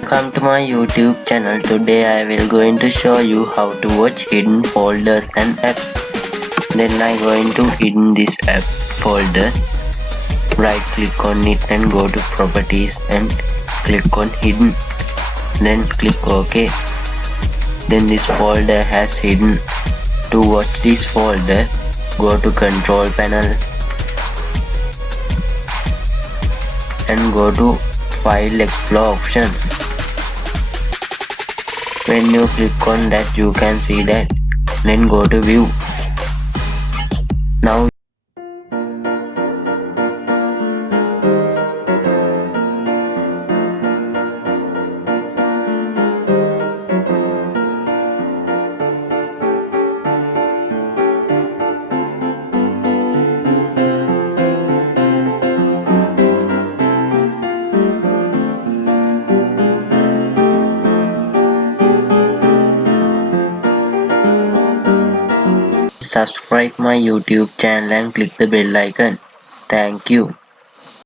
Welcome to my YouTube channel. Today I will going to show you how to watch hidden folders and apps. Then I going to hidden this app folder. Right click on it and go to properties and click on hidden. Then click OK. Then this folder has hidden. To watch this folder, go to control panel and go to file explore options. When you click on that, you can see that. Then go to view. Now subscribe my YouTube channel and click the bell icon. Thank you.